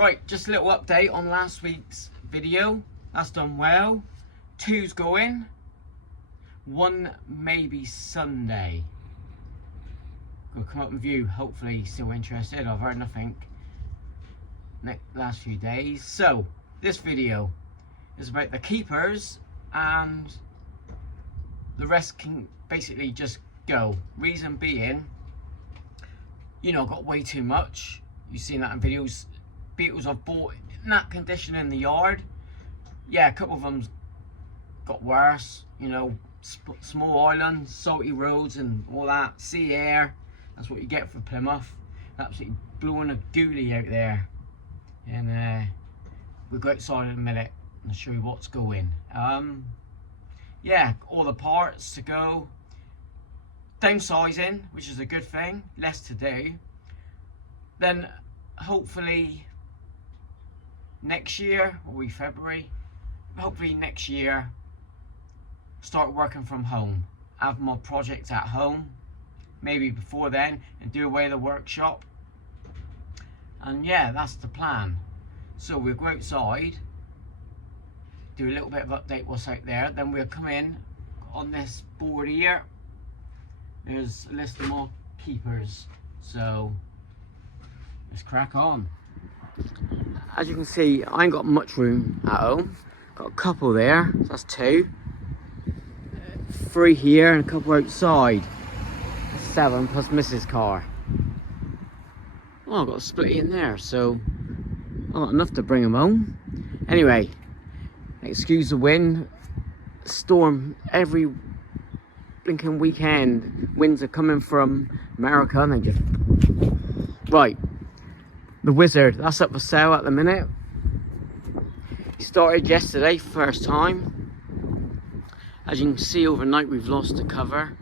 Right, just a little update on last week's video. That's done well. 2's going. 1 maybe Sunday. Gonna come up with you. Hopefully he's still interested. I've heard nothing last few days. So this video is about the keepers, and the rest can basically just go. Reason being, you know, I've got way too much. You've seen that in videos. Beetles I've bought in that condition in the yard. Yeah, a couple of them got worse. You know, small islands, salty roads and all that. Sea air. That's what you get for Plymouth. Absolutely blowing a goolie out there. And we'll go outside in a minute and show you what's going. Yeah, all the parts to go. Downsizing, which is a good thing. Less to do. Then hopefully next year, or we February, hopefully next year, start working from home. Have more projects at home. Maybe before then, and do away the workshop. And yeah, that's the plan. So we'll go outside, do a little bit of update what's out there, then we'll come in on this board here. There's a list of more keepers, so let's crack on. As you can see, I ain't got much room at home. Got a couple there, so that's 2. 3 here and a couple outside. 7 plus Mrs. car. Oh, I've got a split in there, so I've got enough to bring them home. Anyway, excuse the wind. Storm every blinking weekend. Winds are coming from America and they just... Right, the Wizard, that's up for sale at the minute. He started yesterday, first time. As you can see, overnight we've lost the cover.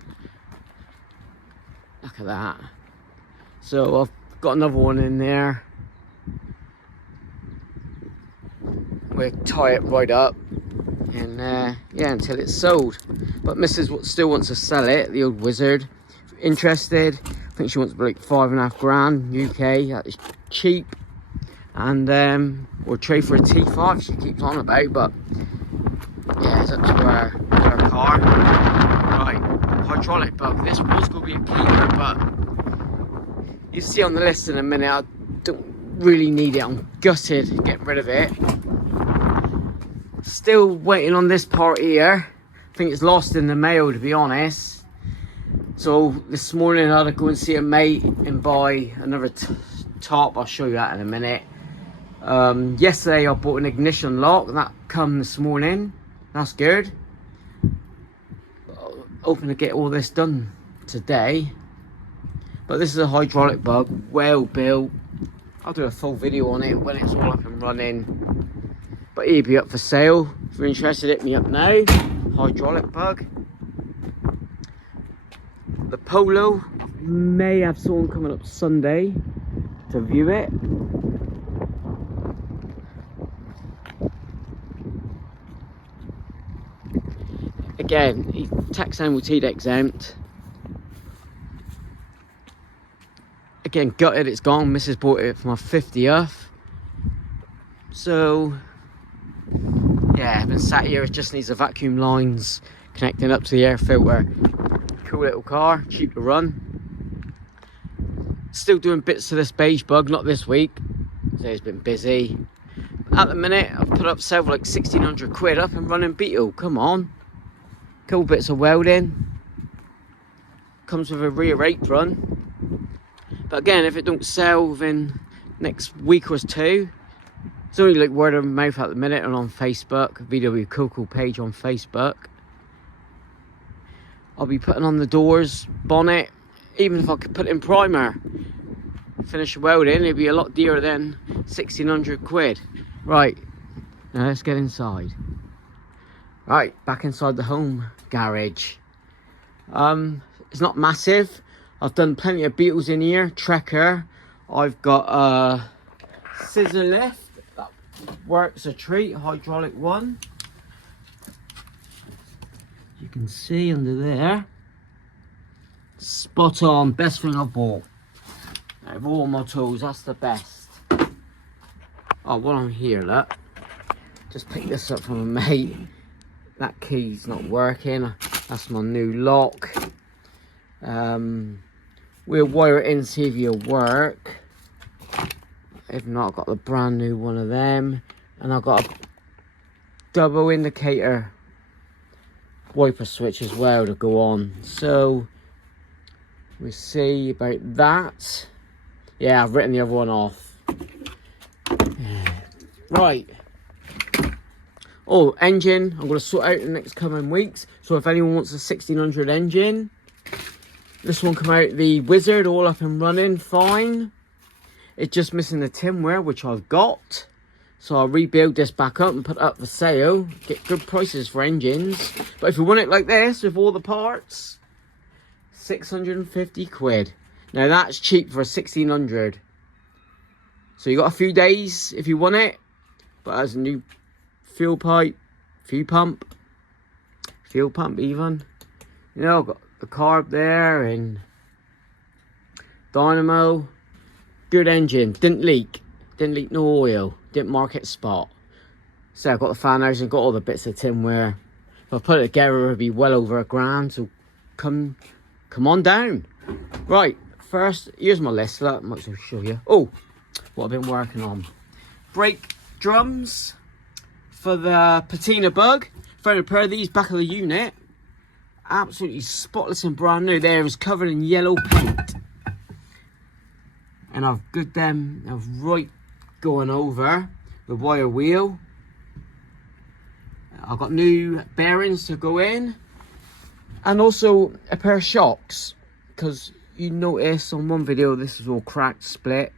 Look at that. So I've got another one in there. We'll tie it right up and yeah, until it's sold. But Mrs. still wants to sell it, the old Wizard. Interested? I think she wants like £5.5 grand UK. That is cheap. And we'll trade for a T5 she keeps on about, but yeah, it's up to her car. Right, hydraulic bug. This was going to be a keeper, but you see on the list in a minute, I don't really need it. I'm gutted to get rid of it. Still waiting on this part here. I think it's lost in the mail, to be honest. So this morning I had to go and see a mate and buy another top. I'll show you that in a minute. Yesterday I bought an ignition lock. That come this morning. That's good. Hoping to get all this done today. But this is a hydraulic bug, well built. I'll do a full video on it when it's all up and running. But he'll be up for sale. If you're interested, hit me up now. Hydraulic bug. The Polo may have someone coming up Sunday to view it. Again, he's tax and MOT exempt. Again, gutted, it's gone. Mrs. bought it for my 50th. So yeah, I've been sat here. It just needs the vacuum lines connecting up to the air filter. Cool little car, cheap to run. Still doing bits to this beige bug, not this week. So it's been busy. At the minute, I've put up sale for like 1,600 quid up and running Beetle. Come on. Couple bits of welding. Comes with a rear apron. But again, if it don't sell within next week or 2, it's only like word of mouth at the minute and on Facebook. vwcoco page on Facebook. I'll be putting on the doors, bonnet, even if I could put in primer. Finish the welding, it'd be a lot dearer than 1,600 quid. Right, now let's get inside. Right, back inside the home garage. It's not massive. I've done plenty of Beetles in here, Trekker. I've got a scissor lift. That works a treat, hydraulic one. You can see under there. Spot on, best thing I've bought. Out of all my tools, that's the best. Oh, while I'm here, look. Just picked this up from a mate. That key's not working. That's my new lock. We'll wire it in, see if it'll work. If not, I've got the brand new one of them. And I've got a double indicator wiper switch as well to go on. So, we'll see about that. Yeah, I've written the other one off. Right. Oh, engine, I'm going to sort out in the next coming weeks. So if anyone wants a 1600 engine, this one come out the Wizard, all up and running, fine. It's just missing the tinware, which I've got. So I'll rebuild this back up and put it up for sale. Get good prices for engines. But if you want it like this, with all the parts, 650 quid. Now that's cheap for a 1600. So you got a few days if you want it. But as a new fuel pipe, fuel pump even. You know, I've got the carb there and dynamo. Good engine, didn't leak no oil, didn't market spot. So I've got the fan housing, got all the bits of tinware. If I put it together, it'll be well over £1,000. So come on down. Right, first, here's my list. Look, I might as well show you. Oh, what I've been working on. Brake drums for the patina bug. Found a pair of these back of the unit. Absolutely spotless and brand new. There is covered in yellow paint. And I've got them right going over the wire wheel. I've got new bearings to go in. And also a pair of shocks. Because you notice on one video this is all cracked, split.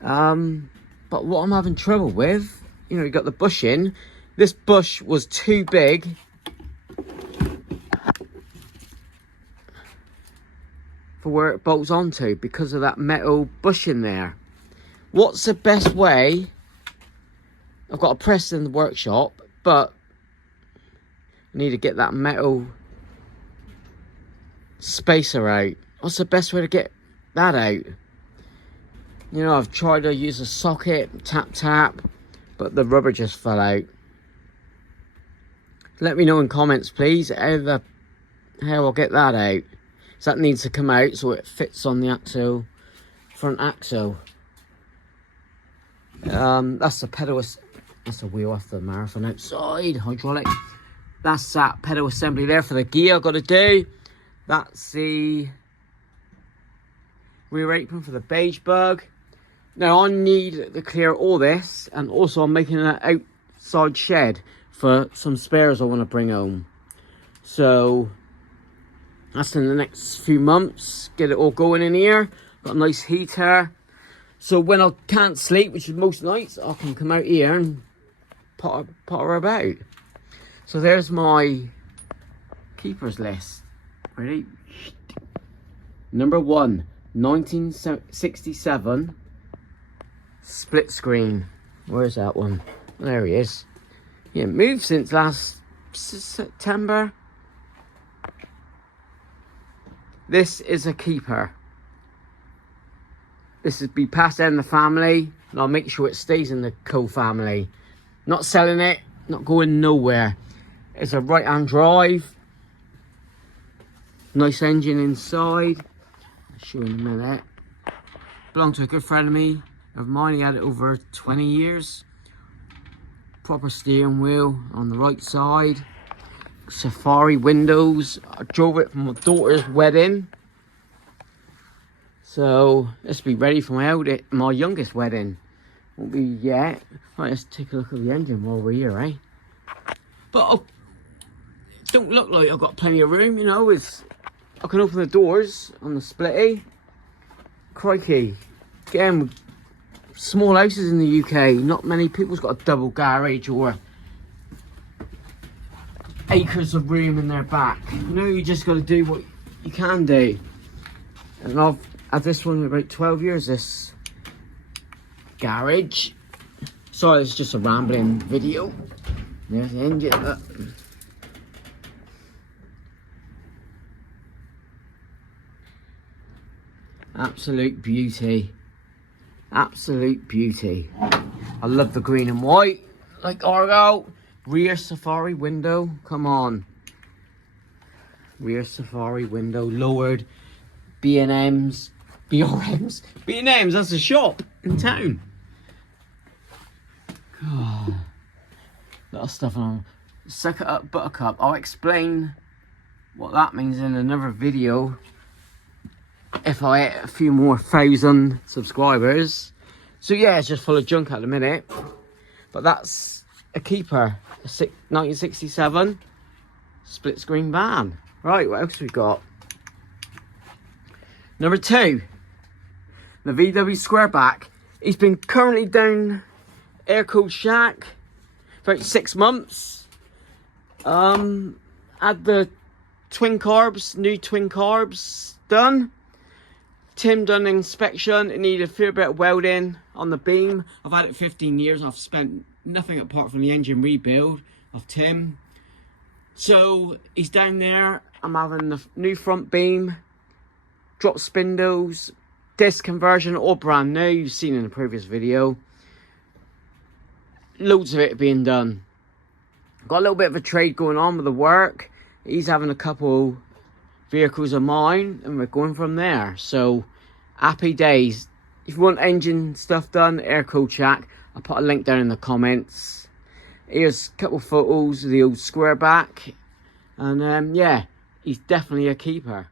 But what I'm having trouble with, you know, you got the bushing. This bush was too big for where it bolts onto because of that metal bushing there. What's the best way? I've got a press in the workshop, but I need to get that metal spacer out. What's the best way to get that out? You know, I've tried to use a socket, tap, but the rubber just fell out. Let me know in comments, please, how I'll get that out. So that needs to come out so it fits on the axle, front axle. That's the pedal, that's the wheel off the Marathon outside, hydraulic. That's that pedal assembly there for the gear I've got to do. That's the rear apron for the beige bug. Now I need to clear all this, and also I'm making an outside shed for some spares I want to bring home. So that's in the next few months. Get it all going in here. Got a nice heater. So when I can't sleep, which is most nights, I can come out here and potter about. So there's my keepers list. Ready? Number 1, 1967 split screen. Where's that one? There he is. Yeah, moved since last September. This is a keeper. This has been passed down the family, and I'll make sure it stays in the co-family. Not selling it, not going nowhere. It's a right-hand drive. Nice engine inside. I'll show you in a minute. Belonged to a good friend of mine. He had it over 20 years. Proper steering wheel on the right side. Safari windows. I drove it for my daughter's wedding. So let's be ready for my youngest wedding. Won't be yet. Right, let's take a look at the engine while we're here, eh? But it don't look like I've got plenty of room, you know. I can open the doors on the splitty. Crikey. Again, small houses in the UK. Not many people's got a double garage or acres of room in their back. You know, you just got to do what you can do. And I've had this one for about 12 years, this garage. Sorry, it's just a rambling video. There's the engine. Absolute beauty. Absolute beauty. I love the green and white, like Argo. Rear safari window, come on. Rear safari window, lowered. B&M's, B&M's, that's a shop in town. God. Little stuff on. Suck it up, buttercup. I'll explain what that means in another video if I hit a few more 1,000 subscribers. So yeah, it's just full of junk at the minute, but that's a keeper. A 1967 split screen van. Right, what else we got? Number 2, the VW Squareback. He's been currently down Aircooled shack for about 6 months. Had the twin carbs, new twin carbs done. Tim done an inspection. It needed a fair bit of welding on the beam. I've had it 15 years. I've spent nothing apart from the engine rebuild of Tim. So he's down there. I'm having the new front beam, drop spindles, disc conversion, all brand new. You've seen in the previous video. Loads of it being done. Got a little bit of a trade going on with the work. He's having a couple vehicles of mine and we're going from there. So happy days. If you want engine stuff done, Aircooled shack, I'll put a link down in the comments. Here's a couple of photos of the old Squareback, and yeah, he's definitely a keeper.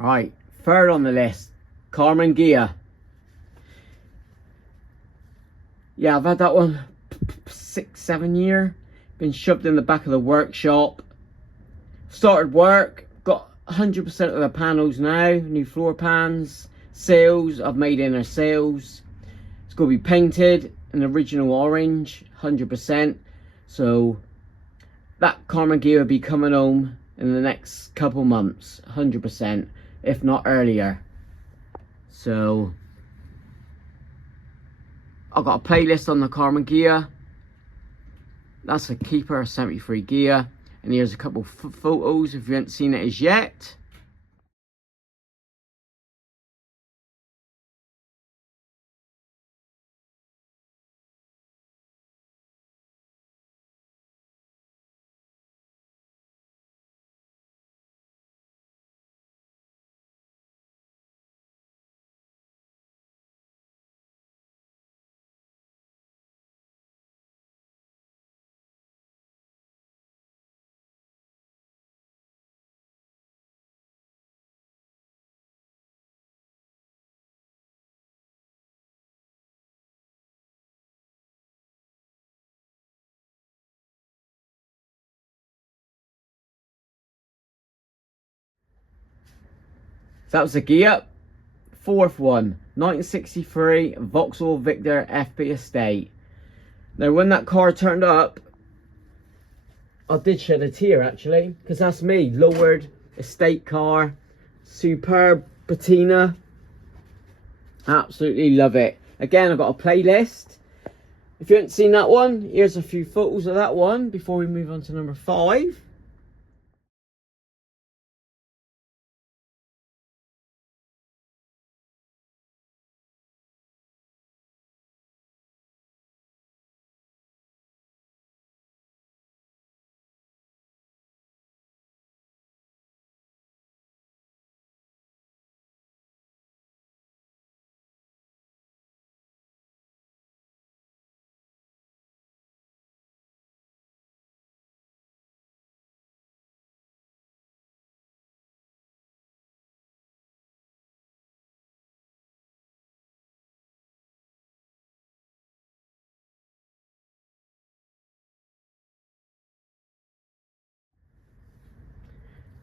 Right, third on the list, Carmen Gia. Yeah, I've had that one 6-7 years. Been shoved in the back of the workshop. Started work, got 100% of the panels now, new floor pans, sails. I've made inner sails. It's going to be painted an original orange, 100%. So that Carmen Gia will be coming home in the next couple months, 100%, if not earlier. So I've got a playlist on the Carmen Gia. That's a keeper, 73 Gia. And here's a couple photos if you haven't seen it as yet. So that was the Gia. Fourth one, 1963 Vauxhall Victor FB Estate. Now when that car turned up, I did shed a tear actually, because that's me, lowered estate car, superb patina. Absolutely love it. Again, I've got a playlist. If you haven't seen that one, here's a few photos of that one before we move on to number 5.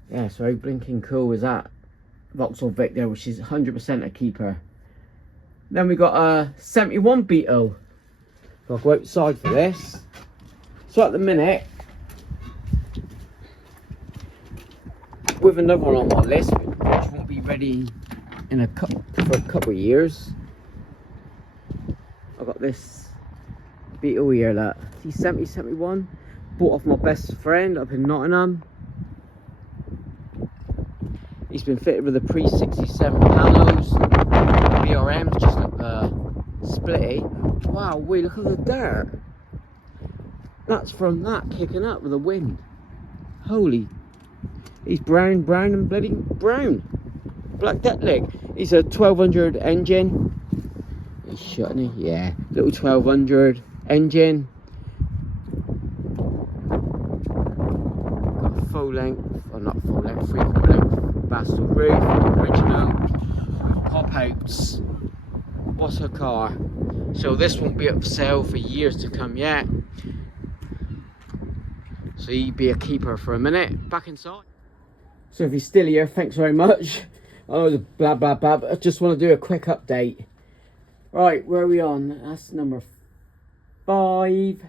Yeah, so how blinking cool is that? Vauxhall Victor, which is 100% a keeper. Then we got a 71 Beetle. I'll go outside for this. So at the minute, with another one on my list, which won't be ready in for a couple of years, I've got this Beetle here, that C70 71, bought off my best friend up in Nottingham. He's been fitted with the pre-67 panos, BRMs, just like the splitty. Wow, wait, look at the dirt. That's from that kicking up with the wind. Holy, he's brown and bloody brown. Black deck leg. He's a 1200 engine. He's shutting it, yeah. Little 1200 engine. Got a full length, or not full length, 3/4 length bastard roof, original. Pop outs. What's her car? So this won't be up for sale for years to come yet. So he'd be a keeper for a minute. Back inside. So if you're still here, thanks very much. I know the blah blah blah, but I just want to do a quick update. Right, where are we on? That's number 5.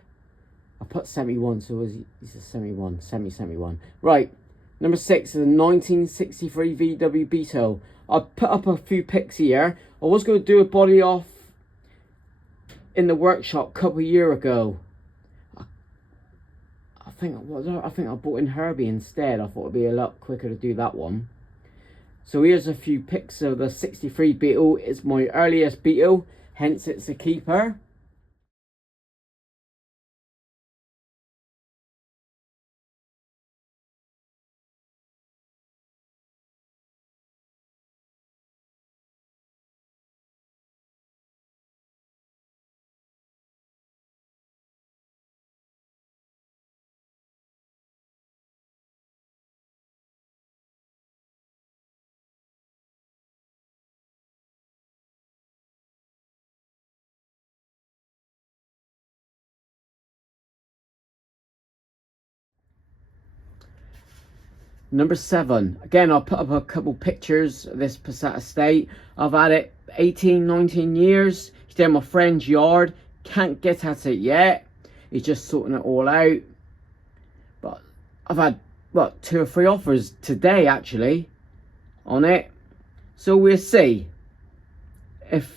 I put 71, so he's a 71. Right, number 6 is a 1963 VW Beetle. I put up a few pics here. I was going to do a body off in the workshop a couple of years ago. I think I bought in Herbie instead. I thought it'd be a lot quicker to do that one. So here's a few pics of the 63 Beetle. It's my earliest Beetle, hence it's a keeper. Number 7, again I'll put up a couple pictures of this Passat estate. I've had it 18-19 years. It's down my friend's yard, can't get at it yet. He's just sorting it all out, but I've had what 2 or 3 offers today actually on it, so we'll see if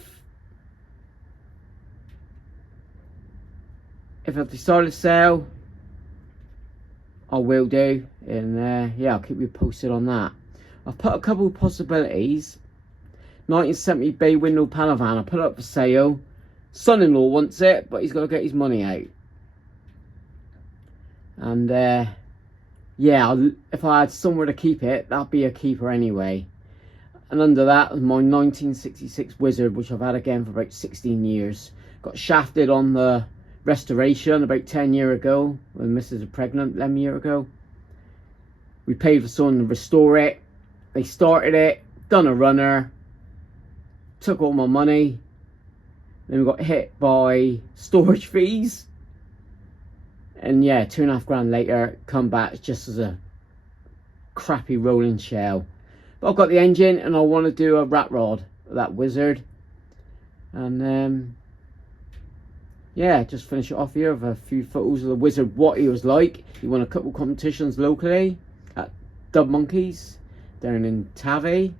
I decide to sell. I will do, and yeah, I'll keep you posted on that. I've put a couple of possibilities. 1970 bay window panel van, I put it up for sale. Son-in-law wants it, but he's got to get his money out. And yeah, if I had somewhere to keep it, that'd be a keeper anyway. And under that is my 1966 Wizard, which I've had again for about 16 years. Got shafted on the restoration about 10 years ago when Mrs. was pregnant 11 years ago. We paid for someone to restore it. They started it, done a runner, took all my money. Then we got hit by storage fees. And yeah, 2.5 grand later, come back just as a crappy rolling shell. But I've got the engine and I want to do a rat rod of that Wizard. And yeah, just finish it off here with a few photos of the Wizard, what he was like. He won a couple competitions locally at Dub Monkeys down in Tavy.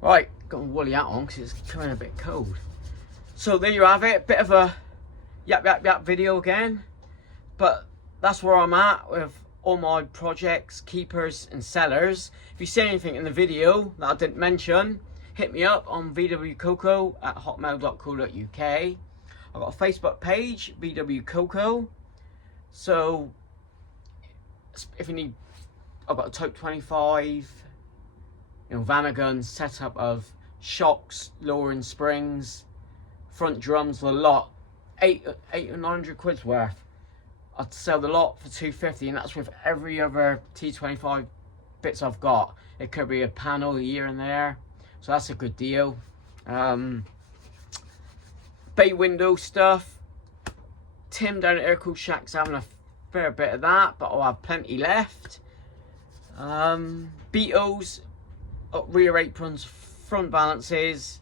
Right, got my woolly hat on because it's coming a bit cold. So there you have it, bit of a yap video again, but that's where I'm at with all my projects, keepers and sellers. If you see anything in the video that I didn't mention, hit me up on vwcoco@hotmail.co.uk. I've got a Facebook page, vwcoco. So if you need, I've got a Type 25, Vanagon setup of shocks, lowering springs, front drums, a lot, 800 or 900 quid's worth. I'd sell the lot for 250, and that's with every other T25 bits I've got. It could be a panel here and there, so that's a good deal. Bay window stuff, Tim down at Aircooled Shack's having a fair bit of that, but I'll have plenty left. Beetles, rear aprons, front balances,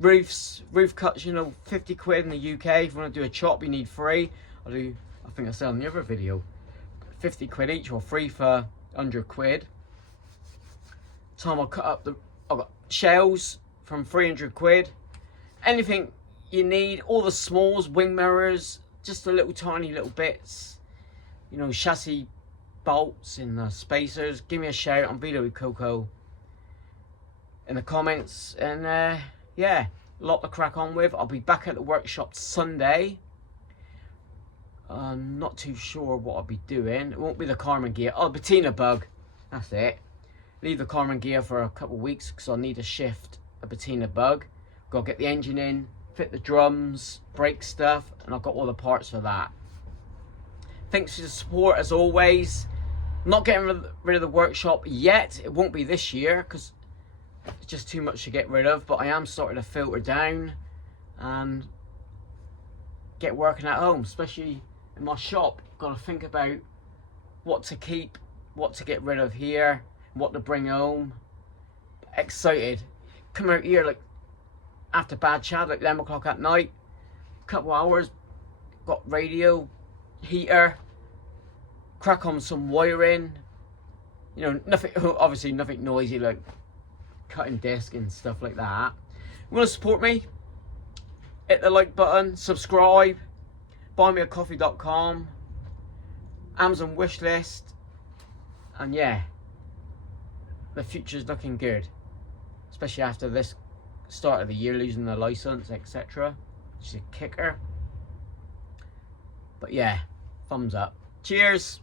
roofs, roof cuts, 50 quid in the UK. If you want to do a chop, you need 3. I think I said in the other video, 50 quid each or 3 for 100 quid. Time I'll cut up I've got shells from 300 quid. Anything you need, all the smalls, wing mirrors, just the little tiny little bits, chassis bolts and spacers. Give me a shout on vwcoco in the comments, and yeah, a lot to crack on with. I'll be back at the workshop Sunday. I'm not too sure what I'll be doing. It won't be the Carmen gear. Oh, patina bug, that's it. Leave the Carmen gear for a couple of weeks because I'll need to shift a patina bug. Got to get the engine in, fit the drums, brake stuff, and I've got all the parts for that. Thanks for the support as always. I'm not getting rid of the workshop yet. It won't be this year because it's just too much to get rid of, but I am starting to filter down and get working at home, especially in my shop. Got to think about what to keep, what to get rid of here, what to bring home. Excited. Come out here like after bad chat, like 11 o'clock at night, couple hours, got radio, heater, crack on some wiring, nothing, obviously nothing noisy like cutting disc and stuff like that. You want to support me? Hit the like button, subscribe, buymeacoffee.com, Amazon wishlist, and yeah, the future's looking good, especially after this start of the year, losing the license, etc. Which is a kicker. But yeah, thumbs up. Cheers.